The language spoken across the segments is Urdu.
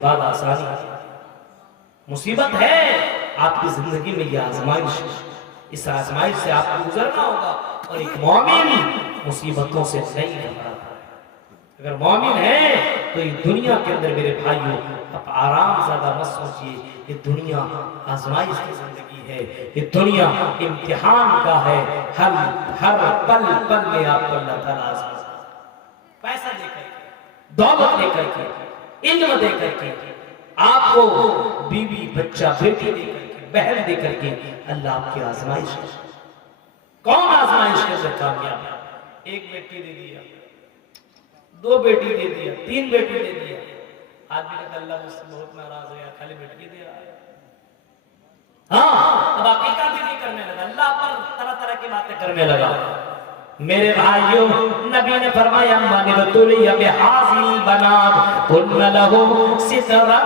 بعد آسانی مصیبت ہے آپ کی زندگی میں، یہ آزمائش، اس آزمائش سے آپ کو گزرنا ہوگا. اور ایک مومن مصیبتوں سے نہیں گھبراتا. اگر مومن ہے تو یہ دنیا کے اندر میرے بھائیوں آپ آرام زیادہ مت سوچیے. یہ دنیا آزمائش کی زندگی ہے، یہ دنیا امتحان کا ہے. ہر پل پل میں آپ کو اللہ تعالیٰ پیسہ دے کر کے، دولت دے کر کے، علم دے کر کے، آپ کو بیوی بچہ بیٹی دے کر کے، بہن دے کر کے اللہ آپ کی آزمائش ہے. کون آزمائش کے اندر کامیاب ہے؟ ایک بیٹی دے دیا، دو بیٹی دے دیا، تین بیٹی دے دیا، آدمی کہتا اللہ مجھ سے بہت ناراض ہے، خالی بیٹی دے رہا ہے. ہاں اب عقیقہ بھی نہیں کرنے لگا، اللہ پر طرح طرح کی باتیں کرنے لگا. میرے بھائیوں نبی نے فرمایا من ابتلی بہذی البنات کن لہ سترا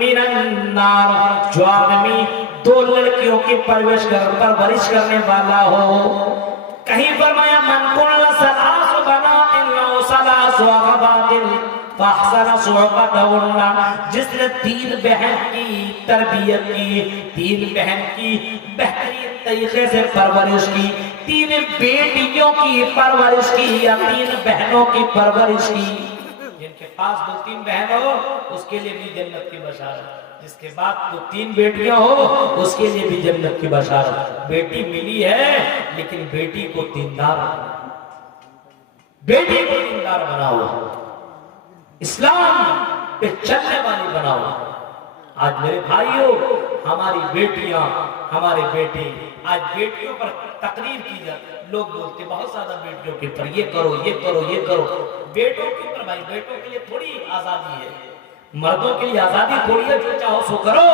من النار. جو آدمی دو لڑکیوں کی پرورش کرنے والا ہو. کہیں فرمایا من کن ثلاث بنات او ثلاث اخوات فاحسن صحبتهن. جس نے تین بہن کی تربیت کی، تین بہن کی بہترین طریقے سے پرورش کی، تین بیٹیوں کی پرورش کی یا تین بہنوں کی پرورش کی. جن کے پاس دو تین بہن ہو اس کے لیے بھی جنت کی بشارت، جس کے بعد دو تین بیٹیاں ہو اس کے لیے بھی جنت کی بشارت. بیٹی ملی ہے لیکن بیٹی کو دیندار بناؤ، بیٹی کو دیندار بناؤ، اسلام پہ چلنے والی بناؤ. آج میرے بھائیوں ہماری بیٹیاں، ہمارے بیٹے، آج بیٹیوں پر تقریر کی جاتی. لوگ بولتے بہت زیادہ بیٹیوں کے اوپر، یہ کرو یہ کرو یہ کرو. بیٹوں کے اوپر بھائی، بیٹوں کے لیے تھوڑی آزادی ہے، مردوں کے لیے آزادی تھوڑی ہے جو چاہو سو کرو.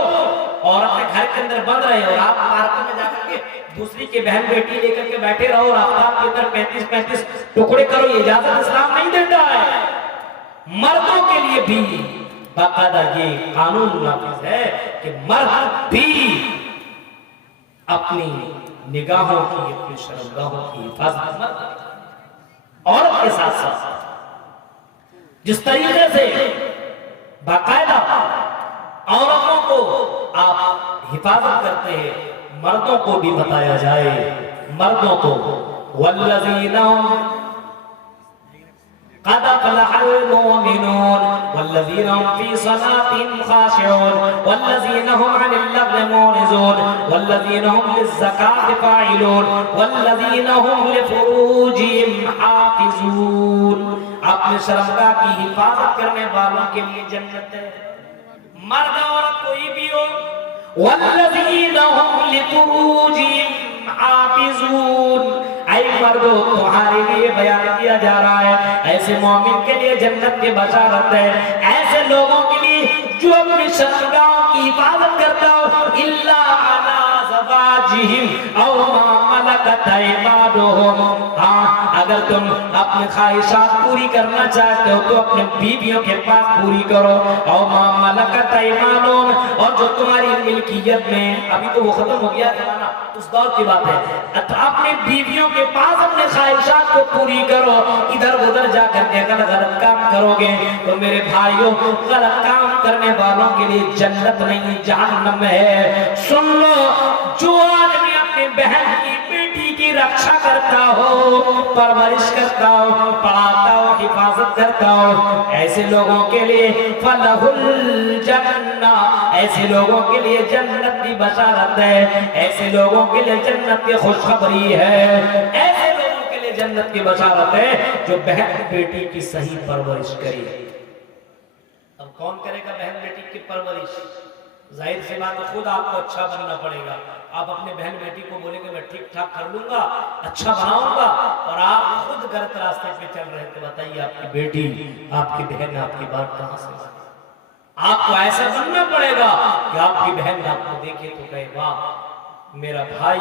اور اپنے گھر کے اندر بند رہے اور آپ پارک میں جا کر کے دوسری کے بہن بیٹی لے کر کے بیٹھے رہو اور آپ کے اندر 35 ٹکڑے کرو، یہ اجازت اسلام نہیں دیتا ہے. مردوں کے لیے بھی باقاعدہ یہ قانون نافذ ہے کہ مرد بھی اپنی نگاہوں کی، اپنی شرمگاہوں کی حفاظت مرد عورت کے ساتھ ساتھ. جس طریقے سے باقاعدہ عورتوں کو آپ حفاظت کرتے ہیں، مردوں کو بھی بتایا جائے. مردوں کو والذین قد افلح المؤمنون والذین هم فی صلاتهم خاشعون والذین هم عن اللغو معرضون والذین هم للزکاة فاعلون والذین هم لفروجهم حافظون. اپنے شرمگاہ کی حفاظت کرنے والوں کے لیے جنت ہے، مرد عورت کوئی بھی ہو. والذین هم لفروجهم حافظون. اے مردو تمہارے لیے بیان کیا جا رہا ہے ایسے مومن کے لیے جنت کی بشارت ہے، ایسے لوگوں کے لیے جو اپنی شرمگاہوں کی حفاظت کرتا ہو. الا علی ازواجہم او ما ملکت ایمانہم. ہاں اگر تم اپنی خواہشات پوری کرنا چاہتے ہو تو اپنے بیویوں کے پاس پوری کرو. او ما ملکت ایمانہم، اور جو تمہاری ملکیت میں، ابھی تو وہ ختم ہو گیا زمانہ، اس دور کی بات ہے. اپنے بیویوں کے پاس اپنے خواہشات کو پوری کرو. ادھر ادھر جا کر کے اگر غلط کام کرو گے تو میرے بھائیوں غلط کام کرنے والوں کے لیے جنت نہیں جہنم ہے. سن لو، جو آدمی اپنے بہن کی بیٹی کی رکشا کرتا ہو، پرورش کرتا ہو، پڑھاتا ہو، حفاظت کرتا ہو، ایسے لوگوں کے لیے فلہ الجنہ، ایسے لوگوں کے لیے جنت کی بشارت ہے، ایسے لوگوں کے لیے جنت کی خوشخبری ہے، ایسے لوگوں کے لیے جنت کی بشارت ہے جو بہن بیٹی کی صحیح پرورش کرے. اب کون کرے گا بہن بیٹی کی پرورش؟ ظاہر سی بات ہے خود آپ کو اچھا بننا پڑے گا. آپ اپنے بہن بیٹی کو بولیں گے میں ٹھیک ٹھاک کر لوں گا، اچھا بناؤں گا، اور آپ خود غلط راستے پہ چل رہے تو بتائیے آپ کی بیٹی، آپ کی بہن آپ کی بات کہاں سے بات؟ آپ کو ایسا بننا پڑے گا کہ آپ کی بہن آپ کو دیکھے تو کہے واہ میرا بھائی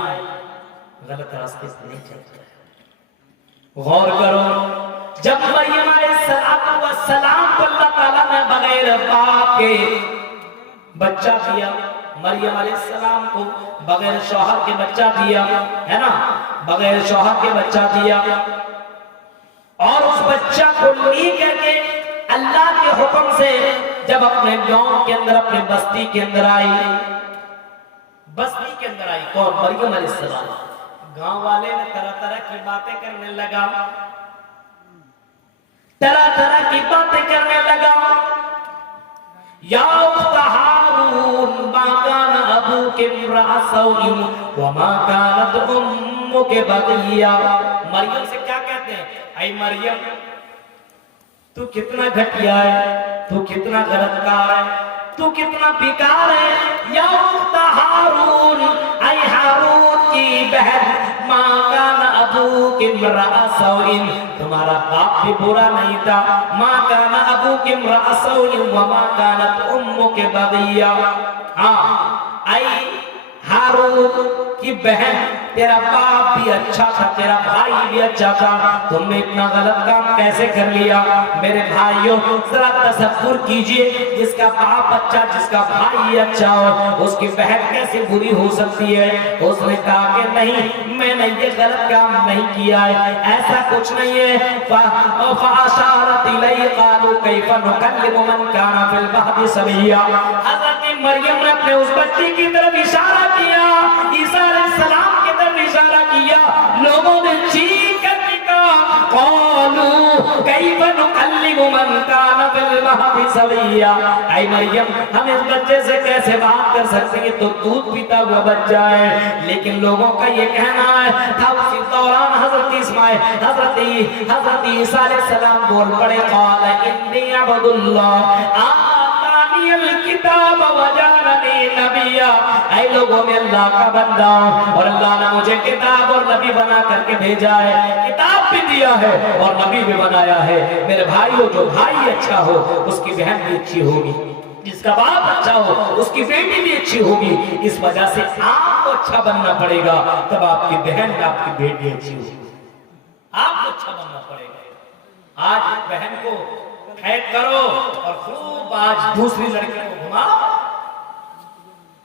غلط راستے سے نہیں چل رہا ہے. غور کرو، جب مریم علیہ السلام کو اللہ تعالیٰ نے بغیر باپ کے بچہ دیا، مریم علیہ السلام کو بغیر شوہر کے بچہ دیا ہے نا، بغیر شوہر کے بچہ دیا، اور اس بچہ کو لی کر کے اللہ کے حکم سے جب اپنے گاؤں کے اندر اپنے بستی کے اندر آئی، بستی کے اندر آئی کون؟ مریم علیہ السلام. گاؤں والے نے طرح طرح کی باتیں کرنے لگا، طرح طرح کی باتیں کرنے لگا. یا اخت ہارون ما کان ابوک امرأ سوء وما کانت امک بغیا. مریم سے کیا کہتے ہیں؟ اے مریم تو کتنا گھٹیا ہے، تو کتنا غلط کار ہے، تو کتنا بیکار ہے. یا اخت ہارون، اے ہارون کی بہن، ما کان ابوک امرأ سوء، تمہارا باپ بھی برا نہیں تھا. ما کان ابوک امرأ سوء وما کانت امک بغیا. ہاں اے ہارون کی بہن، تیرا باپ بھی اچھا تھا، تیرا بھائی بھی اچھا تھا، تم نے اتنا غلط کام کیسے کر لیا؟ میرے بھائیوں ذرا تصور کیجئے، جس کا باپ اچھا، جس کا بھائی اچھا ہو، اس کی بہن کیسے بری ہو سکتی ہے؟ اس نے کہا کہ نہیں، میں نے یہ غلط کام نہیں کیا ہے، ایسا کچھ نہیں ہے. فَأَشَارَتْ إِلَيْهِ قَالُوا كَيْفَ نُكَلِّمُ مَنْ كَانَ فِي الْمَهْدِ صَبِيًّا. حضرت مریم نے اپنے اس بچے کی طرف اشارہ کیا، عیسیٰ علیہ السلام کی طرف اشارہ کیا. لوگوں نے چیخ کر کہا قَالُوا كَيْفَ نُكَلِّمُ مَنْ كَانَ فِي الْمَهْدِ صَبِيًّا. اے مریم ہم اس بچے سے کیسے بات کر سکتے ہیں؟ تو دودھ پیتا ہوا بچہ ہے. لیکن لوگوں کا یہ کہنا ہے تھا اسی دوران حضرت اسماعیل، حضرت عیسیٰ علیہ السلام بول پڑے قال انی عبد اللہ آتانی الکتاب وجعلنی نبیا. اے لوگوں میں اللہ کا بندہ ہوں اور اللہ نے مجھے کتاب اور نبی بنا کر کے بھیجا ہے، کتاب بھی دیا ہے اور نبی بھی بنایا ہے. میرے بھائیو جو بھائی اچھا ہو اس کی بہن بھی اچھی ہوگی، جس کا باپ اچھا ہو اس کی بیٹی بھی اچھی ہوگی. اس وجہ سے آپ کو اچھا بننا پڑے گا، تب آپ کی بہن آپ کی بیٹی اچھی ہوگی. آپ کو اچھا بننا پڑے گا. آج بہن کو قید کرو اور خوب آج دوسری لڑکی کو گھماؤ،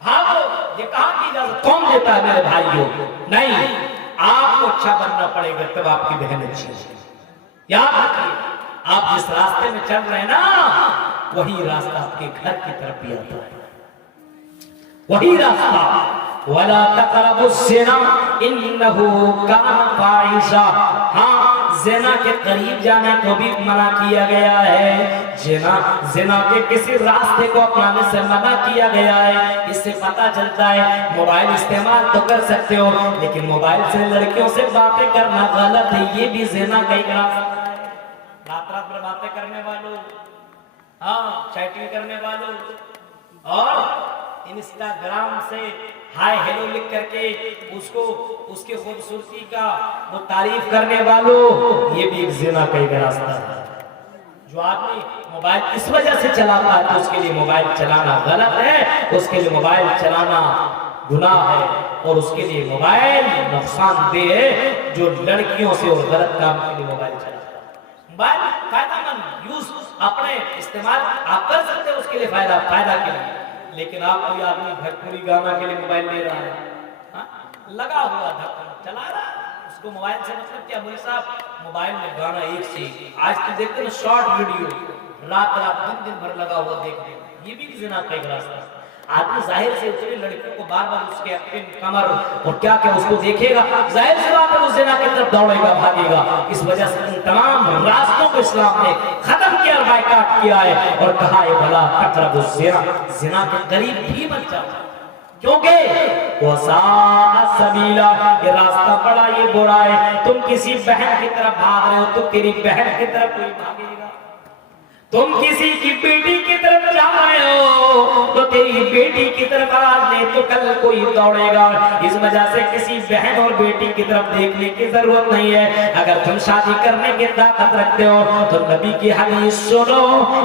بھاگو. یہ کہاں کی اجازت کون دیتا ہے میرے بھائیوں؟ نہیں، آپ کو اچھا بننا پڑے گا تب آپ کی بہن اچھی ہوگی. یاد رکھیے آپ جس راستے میں چل رہے ہیں نا، وہی راستہ آپ کے گھر کی طرف بھی آتا ہے، وہی راستہ. وَلَا تَقْرَبُوا الزِّنَا إِنَّهُ كَانَ فَاحِشَةً. ہاں زنا کے قریب جانے کو بھی منع کیا گیا ہے. زنا کے کسی راستے کو اپنانے سے منع کیا گیا ہے. اس سے پتہ چلتا ہے موبائل استعمال تو کر سکتے ہو لیکن موبائل سے لڑکیوں سے باتیں کرنا غلط ہے، یہ بھی زنا کا ایک راستہ ہے. رات رات میں باتیں کرنے والوں، ہاں چیٹنگ کرنے والوں اور انسٹاگرام سے ہائے ہیلو لکھ کر کے اس کی خوبصورتی کا وہ تعریف کرنے والوں، یہ بھی ایک زنا کا ایک راستہ ہے. جو آدمی موبائل اس وجہ سے چلاتا ہے تو اس کے لیے موبائل چلانا غلط ہے، اس کے لیے موبائل چلانا گناہ ہے اور اس کے لیے موبائل نقصان دہ ہے. جو لڑکیوں سے اور غلط کام کے لیے موبائل چلاتا ہے. موبائل فائدہ مند یوز اپنے استعمال آپ کر سکتے ہیں اس کے لیے فائدہ کے لیے، لیکن آپ کوئی آدمی بھجپوری گانا کے لیے موبائل لے رہا ہے، لگا ہوا دھکن چلا رہا ہے، اس کو موبائل سے مطلب کیا؟ مولوی صاحب موبائل میں گانا ایک سے ایک، آج تو دیکھتے ہیں شارٹ ویڈیو، رات دن بھر لگا ہوا دیکھتے ہیں، یہ بھی زنا کا ایک راستہ ہے. آدمی ظاہر سے اتنی لڑکیوں کو بار بار اس کے اپنے کمر اور کیا کیا اس کو دیکھے گا، ظاہر سے بات ہے وہ زنا کی طرف دوڑے گا، بھاگے گا. اس وجہ سے ان تمام راستوں کو اسلام نے ختم کیا اور بائیکاٹ کیا ہے اور کہا ہے بھلا تقربوا الزنا، زنا کے قریب بھی مت جاؤ کیونکہ وَسَاءَ سَبِيلًا، یہ راستہ بڑا یہ برا ہے. تم کسی بہن کی طرف بھاگ رہے ہو تو تیری بہن کی طرف کوئی بھاگے گا، تم کسی کی بیٹی کی طرف جا رہے ہو تو تیری بیٹی کی طرف آج نہیں تو کل کوئی دوڑے گا. اس وجہ سے کسی بہن اور بیٹی کی طرف دیکھنے کی ضرورت نہیں ہے. اگر تم شادی کرنے کی طاقت رکھتے ہو تو نبی کی حدیث سنو،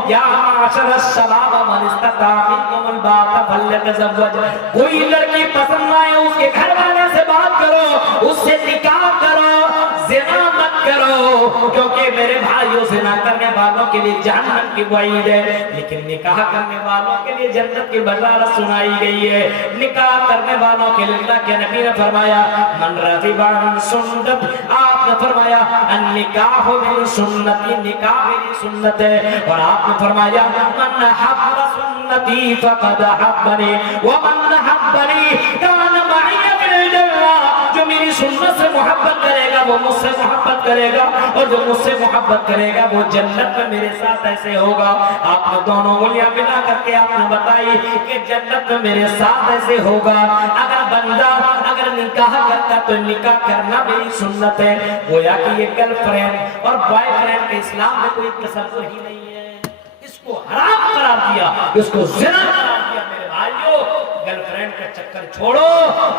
یا معاشر الشباب من استطاع منکم الباءۃ فلیتزوج. کوئی لڑکی پسند آئے اس کے گھر والے سے بات کرو، اس سے نکاح کرو، زنا مت کرو، کیونکہ میرے بھائیوں زنا کرنے والوں کے لیے جہنم کی وعید ہے، لیکن نکاح کرنے والوں کے لیے جنت کی بشارت سنائی گئی ہے. نکاح کرنے والوں کے لیے اللہ کے نبی نے فرمایا من رغب عن سنت، آپ آپ نے فرمایا النکاح من سنتی، نکاح میری سنت ہے، اور آپ نے فرمایا من حب سنتی فقد حبنی ومن حبنی کان معی فی الجنہ، جو میری سنت سے محبت کرے گا وہ مجھ سے محبت کرے گا، اور جو مجھ سے محبت کرے گا وہ جنت میں میرے ساتھ ایسے ہوگا۔ آپ نے دونوں انگلیاں ملا کر کے آپ نے بتائی کہ جنت میں میرے ساتھ ایسے ہوگا۔ اگر بندہ اگر نکاح کرتا تو نکاح کرنا میری سنت ہے۔ گویا کہ یہ گرل فرینڈ اور بوائے فرینڈ کے اسلام میں کوئی تصور ہی نہیں ہے، اس کو حرام قرار دیا، اس کو زنا قرار دیا۔ میرے بھائیو، گرل فرینڈ کا چکر چھوڑو،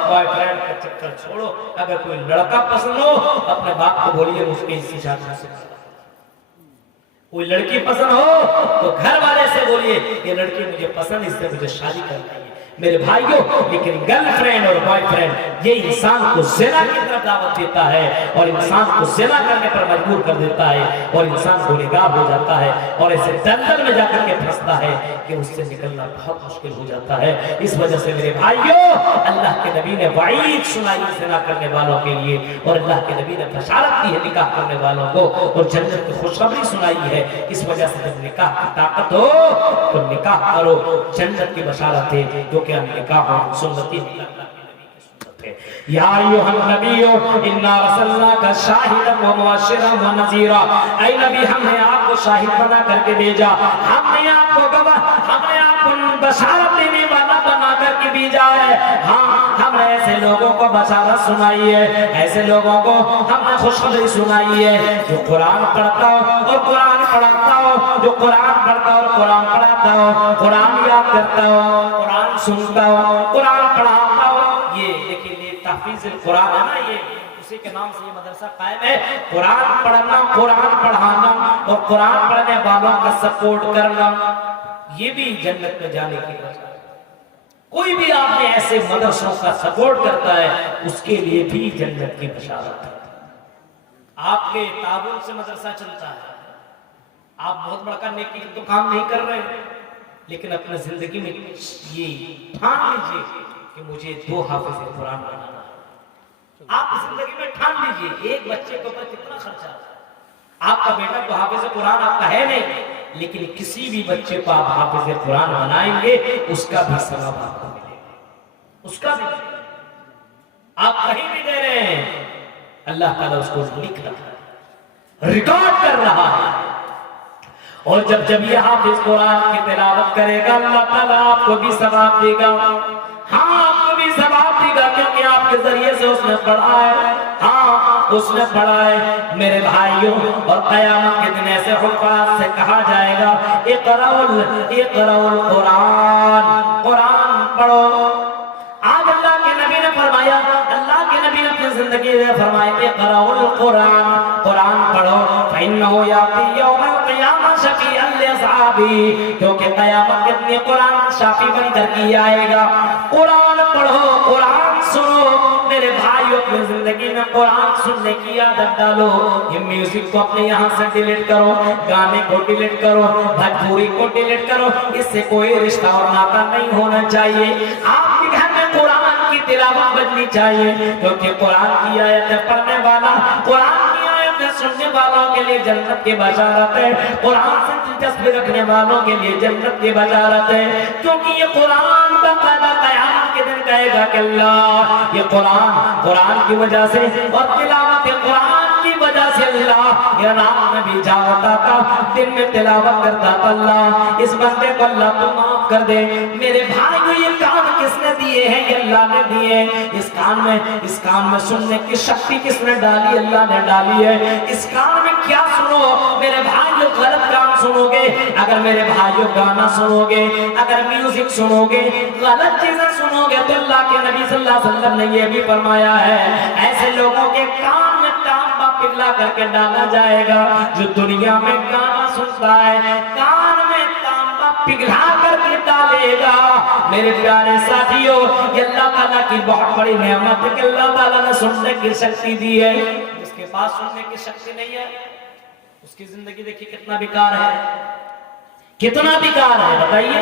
بوائے فرینڈ کا چکر چھوڑو۔ اگر کوئی لڑکا پسند ہو اپنے باپ کو بولیے مجھ کے اس سے شادی سے، کوئی لڑکی پسند ہو تو گھر والے سے بولیے یہ لڑکی مجھے پسند، اس سے مجھے شادی کرنی ہے میرے بھائیوں۔ لیکن گرل فرینڈ اور بوائے فرینڈ یہ انسان کو زنا کی طرف دعوت دیتا ہے، اور انسان کو زنا کرنے پر مجبور کر دیتا ہے، اور انسان گنہگار ہو جاتا ہے، اور ایسے دلدل میں جا کر کے پھنستا ہے کہ اس سے نکلنا بہت مشکل ہو جاتا ہے۔ اس وجہ سے میرے بھائیوں، اللہ کے نبی نے وعید سنائی زنا کرنے والوں کے لیے، اور اللہ کے نبی نے بشارت دی ہے نکاح کرنے والوں کو، اور جنت کی خوشخبری سنائی ہے۔ اس وجہ سے جب نکاح کی طاقت ہو تو نکاح کرو، جنت کی بشارت ہے، جو کہ نکاح سنتی ہے۔ یا ایھا النبی انا ارسلناک شاہدا ومبشرا ونذیرا، اے نبی ہم نے آپ کو شاہد بنا کر کے بھیجا، ہم نے آپ کو گواہ، ہم نے آپ کو بشارت دینے والا بنا کر کے بھیجا ہے۔ ہاں، ہم نے ایسے لوگوں کو بشارت سنائی ہے، ایسے لوگوں کو ہم نے خوشخبری سنائی ہے جو قرآن پڑھتا ہو اور قرآن پڑھاتا ہو، جو قرآن پڑھتا ہو اور قرآن پڑھاتا ہو، قرآن یاد کرتا ہو، قرآن سنتا ہو، قرآن پڑھاتا ہو۔ یہ دیکھیں، یہ تحفیظ القرآن ہے نا، یہ اسی کے نام سے یہ مدرسہ قائم ہے۔ قرآن پڑھنا، قرآن پڑھانا اور قرآن پڑھنے والوں کا سپورٹ کرنا، یہ بھی جنت میں جانے کی وجہ ہے۔ کوئی بھی آپ نے ایسے مدرسوں کا سپورٹ کرتا ہے اس کے لیے بھی جنت کی بشارت ہے۔ آپ کے تعاون سے مدرسہ چلتا ہے، آپ بہت بڑا نیکی تو کام نہیں کر رہے، لیکن اپنے زندگی میں یہ ٹھان لیجئے کہ مجھے 2 حافظ قرآن بنانا ہے۔ آپ زندگی میں ٹھان لیجئے، ایک بچے کے اوپر کتنا خرچہ ہے۔ آپ کا بیٹا تو حافظ قرآن آپ کا ہے نہیں، لیکن کسی بھی بچے کو آپ حافظ قرآن بنائیں گے اس کا بھی ثواب آپ کو ملے گا، اس کا بھی آپ کہیں بھی دے رہے ہیں، اللہ تعالیٰ اس کو لکھ رہا ہے، ریکارڈ کر رہا ہے۔ اور جب یہ حافظ قرآن کی تلاوت کرے گا اللہ تعالیٰ آپ کو بھی ثواب دے گا۔ ہاں، آپ کو بھی ثواب دے گا، کیونکہ آپ کے ذریعے سے اس نے پڑھا ہے۔ ہاں، اس نے پڑھا ہے میرے بھائیوں، اور قیامت کے دن ایسے حفاظ سے کہا جائے گا اقرأوا القرآن، قرآن پڑھو۔ آج اللہ کے نبی نے فرمایا، اللہ کے نبی نے اپنی زندگی میں فرمایا اقرأوا القرآن، قرآن پڑھو، فإنه يأتي يوم القيامة شفيعا لأصحابه، کیونکہ قیامت کے دن قرآن شافی بن کر کے آئے گا۔ قرآن پڑھو، قرآن سنو۔ میرے بھائیو، اپنی زندگی میں قرآن سننے کی عادت ڈالو۔ یہ میوزک کو اپنے یہاں سے ڈیلیٹ کرو، گانے کو ڈیلیٹ کرو، بھجپوری کو ڈیلیٹ کرو، اس سے کوئی رشتہ اور ناطہ نہیں ہونا چاہیے۔ آپ کے گھر میں قرآن کی تلاوت بجنی چاہیے، کیونکہ قرآن کی آیتیں پڑھنے والا، قرآن کی آیتیں سننے والوں کے لیے جنت کی بشارت ہے، قرآن سے دلچسپی رکھنے والوں کے لیے جنت کی بشارت ہے، کیونکہ یہ قرآن باقاعدہ قیامت کے دن کہے گا کہ اللہ یہ قرآن کی وجہ سے اور تلاوت قرآن کی وجہ سے اللہ یہ رات میں بھی جاگتا تھا، دن میں تلاوت کرتا تھا، اللہ اس بندے کو اللہ تو معاف کر دے۔ میرے بھائیو، یہ کان کس نے دیے ہیں؟ یہ اللہ نے دیے ہیں۔ اس کان میں سننے کی شکتی کس نے ڈالی؟ اللہ نے ڈالی ہے۔ اس کان میں کیا سنو میرے بھائیو؟ غلط کام سنو گے، اگر میرے بھائیو گانا سنو گے، اگر میوزک سنو گے، غلط چیزیں سنو گے، تو اللہ کے نبی صلی اللہ علیہ وسلم نے یہ بھی فرمایا ہے ایسے لوگوں کے کان میں تانبا پگھلا کر کے ڈالا جائے گا جو دنیا میں گانا سنتا ہے، کان میں تانبا پگھلا کر کے ڈالے گا۔ میرے پیارے ساتھیوں، یہ اللہ تعالیٰ کی بہت بڑی نعمت ہے کہ اللہ تعالیٰ نے سننے کی شکتی دی ہے۔ اس کے پاس سننے کی شکتی نہیں ہے، اس کی زندگی دیکھیے کتنا بیکار ہے، کتنا بیکار ہے۔ بتائیے،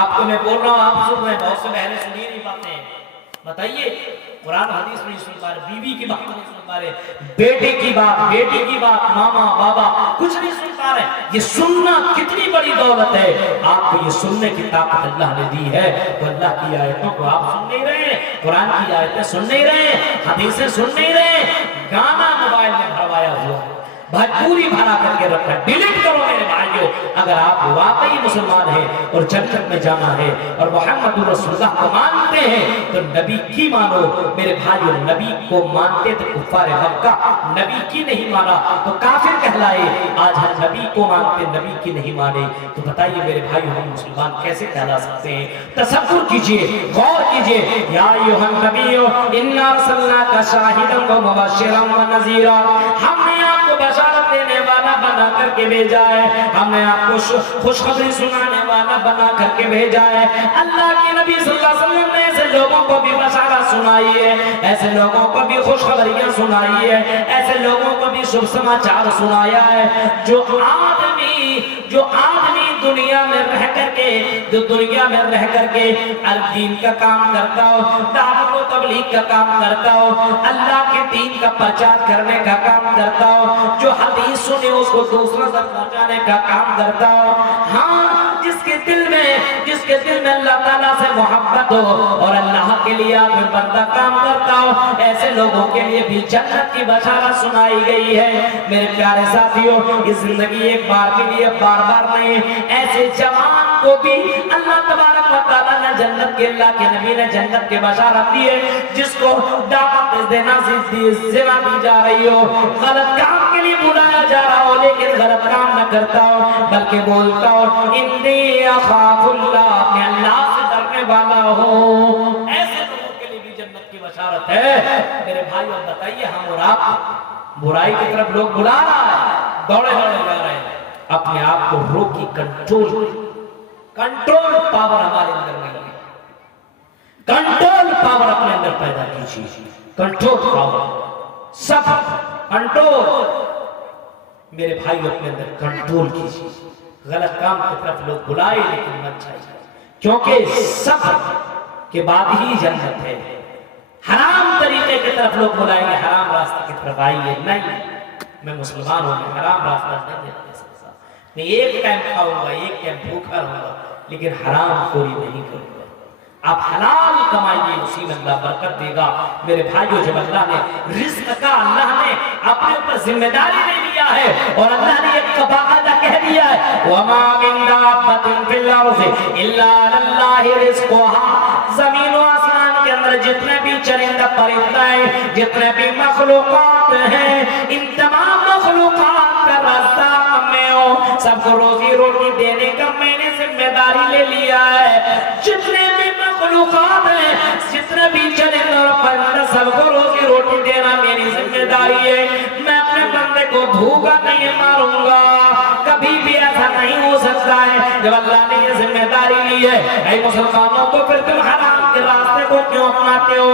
آپ کو میں بول رہا ہوں، آپ سن رہے ہیں، بہت سے بہرے سنی نہیں پاتے ہیں، بتائیے قرآن حدیث نہیں سن پا رہے، بیوی کی بات نہیں سن پا رہے، بیٹے کی بات، بیٹی کی بات، ماما بابا کچھ نہیں سن پا رہے. یہ سننا کتنی بڑی دولت ہے. آپ کو یہ سننے کی طاقت اللہ نے دی ہے. تو اللہ کی آیتوں کو آپ سن نہیں رہے ہیں، قرآن کی آیتیں سن نہیں رہے ہیں، حدیثیں سن نہیں رہے ہیں، گانا موبائل میں بھروایا ہوا ہے، پوری بھرا کر کے رکھا. ڈیلیٹ کرو میرے بھائیو. اگر آپ واقعی مسلمان ہیں اور جنت میں جانا ہے اور محمد رسول اللہ کو مانتے ہیں تو نبی کی مانو میرے بھائیو. نبی کو مانتے تو کفار مکہ، نبی کی نہیں مانا تو کافر کہلائے. آج ہم نبی کو مانتے، نبی کی نہیں مانے، تو بتائیے میرے بھائیو ہم مسلمان کیسے کہلا سکتے ہیں؟ تصور کیجئے، غور کیجئے. یا ایھا النبی انا ارسلناک شاہدا و مبشرا و نذیرا. ہم نے آپ کو بشارت دینے والا بنا کر کے بھیجا ہے، ہم نے آپ کو خوشخبری سنانے والا بنا کر کے بھیجا ہے. اللہ کے نبی صلی اللہ علیہ وسلم نے ایسے لوگوں کو بھی بشارت سنائی ہے، ایسے لوگوں کو بھی خوشخبریاں سنائی ہے، ایسے لوگوں کو بھی شبھ سماچار سنایا ہے. جو آدمی دنیا میں رہ کر کے، جو دنیا میں رہ کر کے دین کا کام کرتا ہو، دعوت و تبلیغ کا کام کرتا ہو، اللہ کے دین کا پرچار کرنے کا کام کرتا ہو، جو حدیث سنے اس کو دوسروں تک پہنچانے کا کام کرتا ہو، ہاں جس کے دل میں اللہ تعالیٰ سے محبت ہو اور اللہ کے لیے آدمی بندہ کام کرتا ہو، ایسے لوگوں کے لیے بھی جنت کی بشارت سنائی گئی ہے. میرے پیارے ساتھیوں، یہ زندگی ایک بار کے لیے بار بار نہیں. ایسے جوان کو بھی اللہ تبارک و تعالیٰ نے جنت کے، اللہ کے نبی نے جنت کے بشارت دی ہے. جس کو دعوت دینا زنا دی جا رہی ہو، غلط کام کے لیے بلایا جا رہا ہو لیکن غلط کام نہ کرتا ہو بلکہ بولتا ہو انی اخاف اللہ، میں اللہ سے ڈرنے والا ہوں، ایسے لوگوں کے لیے بھی جنت کی بشارت ہے. میرے بھائیو بتائیے ہم اور آپ برائی کی طرف لوگ بلا رہا ہے، دوڑے جا رہے ہیں. اپنے آپ کو روکی، کنٹرول پاور ہمارے اندر نہیں ہے. کنٹرول پاور اپنے اندر پیدا کیجیے. کنٹرول پاور، سب کنٹرول. میرے بھائی اپنے اندر کنٹرول کیجیے. غلط کام کی طرف لوگ بلائے لیکن مت جائیے، کیونکہ صبر کے بعد ہی جنت ہے. حرام طریقے کی طرف لوگ بلائیں گے، حرام راستہ کی طرف آئیے نہیں. میں مسلمان ہوں، میں حرام راستہ نہیں دیتا. میں ایک ٹائم کھاؤں گا، ایک ٹائم بھوکا رہوں گا لیکن حرام خوری نہیں کروں گا. آپ حلال کمائیے، اسی میں اللہ برکت دے گا. میرے بھائیو جب اللہ نے رزق کا، اللہ نے اپنے اوپر ذمہ داری لے لیا ہے اور اللہ نے ایک باقاعدہ کہہ دیا ہے وَمَا مِن دَابَّةٍ فِي الْأَرْضِ إِلَّا عَلَى اللَّهِ رِزْقُهَا. زمین و آسمان کے اندر جتنے بھی چرندہ پرندہ ہیں، جتنے بھی مخلوقات ہیں، ان تمام مخلوقات کا رزاق میں ہوں. سب کو روزی روٹی دینے کا میں نے ذمہ داری لے لیا ہے. جتنے بھی مخلوقات ہیں، جتنے بھی چرندے اور پرندے، سب کو روزی روٹی دینا میری ذمہ داری ہے. میں اپنے بندے کو بھوکا نہیں ماروں گا. کبھی بھی ایسا نہیں ہو سکتا ہے. جب اللہ نے یہ ذمہ داری لی ہے، اے مسلمانوں، تو پھر تم حرام کے راستے کو کیوں اپناتے ہو؟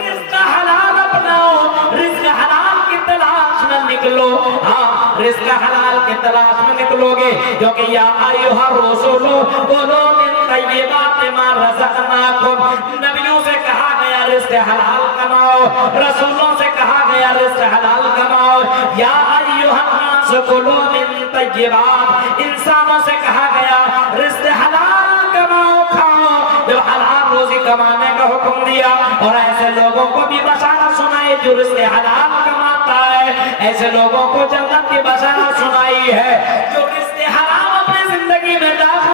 رزق حلال اپناؤ، رزق حلال کی تلاش میں نکلو. ہاں، رزق حلال کی تلاش میں نکلو گے، کیونکہ یا ایھا الرسول کلوا من طیبات ما رزقناکم. نبیوں سے کہا گیا رزق حلال کماؤ، رسولوں سے کہا گیا رزق حلال کماؤ. یا ایھا الناس کلوا من طیبات، انسانوں سے کہا گیا رزق حلال کماؤ، کھاؤ. جو حلال روزی کمانے کا حکم دیا اور ایسے لوگوں کو بھی بشارت سنائی جو رزق حلال کماتا ہے. ایسے لوگوں کو جنت کی بشارت سنائی ہے جو رزق حرام اپنی زندگی میں